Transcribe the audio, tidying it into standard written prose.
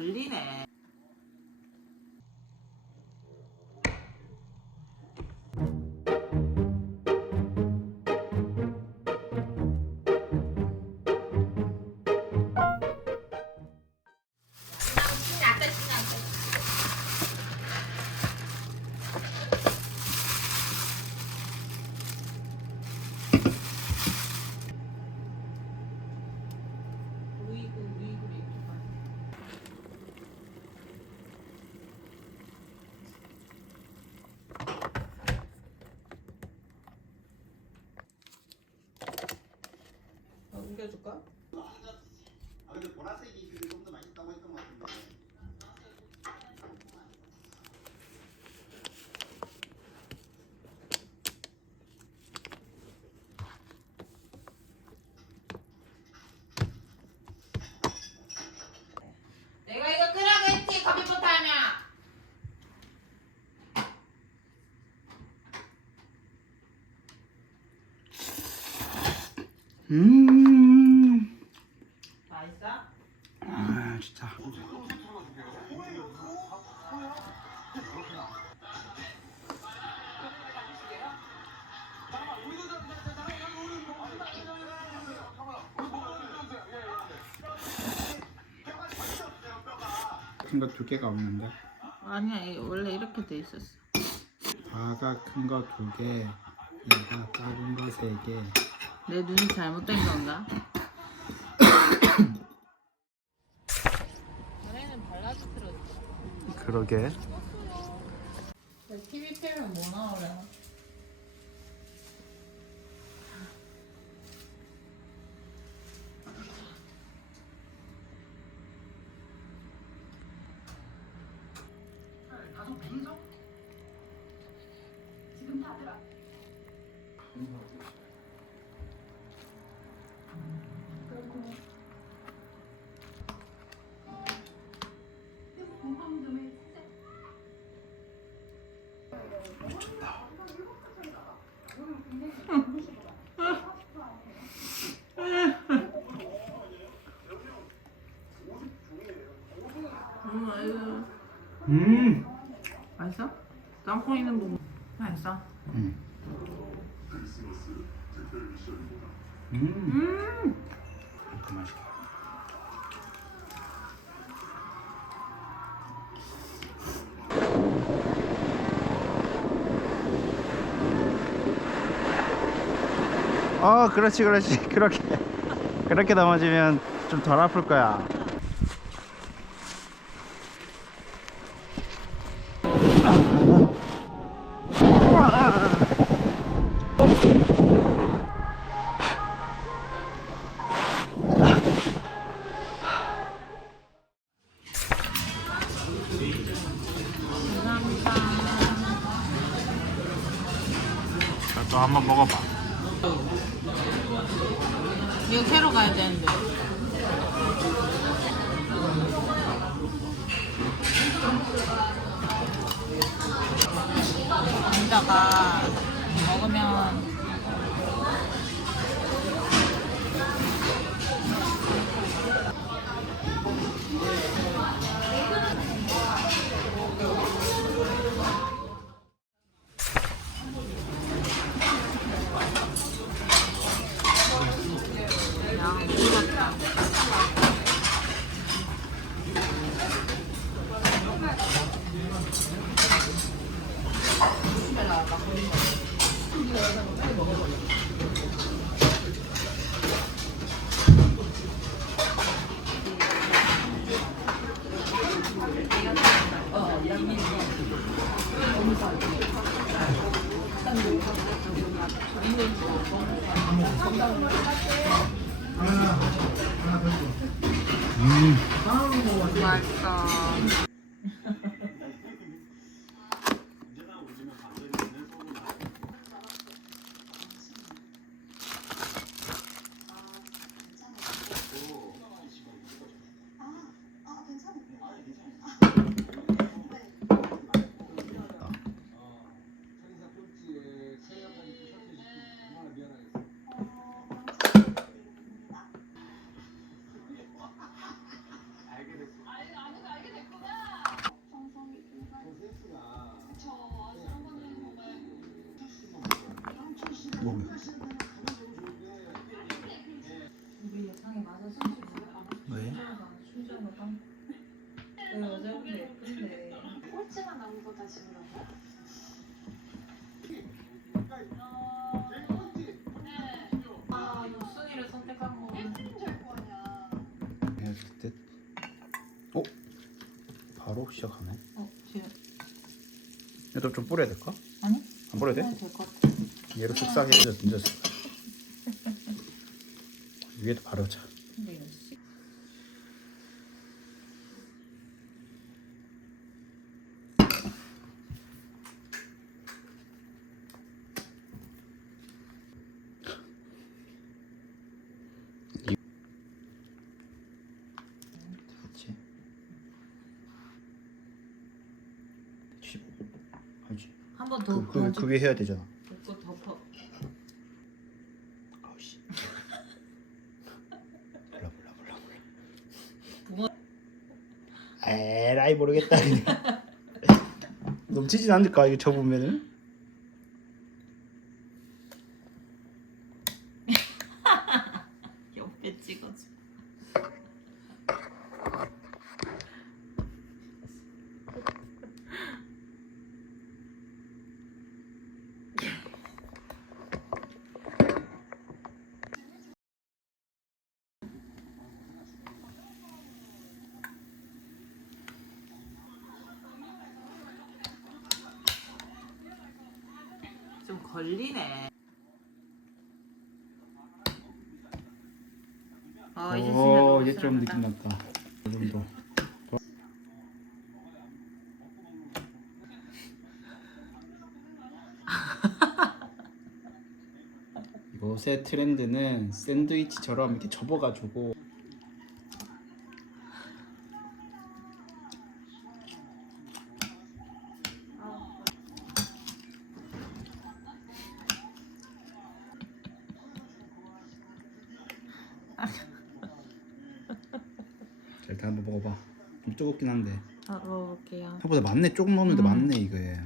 걸리네. 옮겨줄까? 근데 보라색이 좀 더 맛있다고 했던 것 같은데. 내가 이거 끄라고 했지, 커피부터 하면. 맛있어? 아 진짜. 큰 거 두 개가 없는데. 아니야, 원래 이렇게 돼 있었어. 바가 큰 거 두 개, 얘가 작은 거 세 개. 내 눈이 잘못된 건가? 전에는 발라드 틀어줬어. 그러게. TV 펴면 뭐 나오려나? 지금 다들아. 그렇고 공방점을 미쳤다. 맛있어. 맛있어? 땅콩 있는 부분 맛있어? 그 맛있다. 그렇지 그렇게 넘어지면 좀 덜 아플 거야. 감사합니다. 자, 또 한번 먹어봐. 이거 캐러 가야 되는데. 감자가 먹으면 양 불었다. 맛있어. 우리 예상에 맞아 진짜 왜? 순정하다. 내 여자분이 예쁜데. 꼴찌만 나온 거 다시 그런가? 아, 육순이를 선택한 거. 1등인 줄 알고 아냐. 해줄 듯. 어? 바로 시작하네. 지금 얘도 좀 뿌려야 될까? 아니? 안 뿌려도 돼? 될것 같아. 얘로 쓱싹 해서 던졌어. 위에도 바르자. 근데 이거 씨. 그렇지. 하지. 한 번 더. 그 위에 해야 되잖아. 그거 덮어. 아우씨. 몰라. 붕어. 에라이 모르겠다. 넘치진 않을까 이거 접으면은? 옆에 찍어줘. 좀 걸리네. 이제 오, 진짜 이제 좀 느낌 났다. 이 정도. 요새 트렌드는 샌드위치처럼 이렇게 접어가지고 자, 일단 한번 먹어봐. 좀 뜨겁긴 한데 먹어볼게요. 생각보다 많네. 조금 넣었는데 많네 이거에.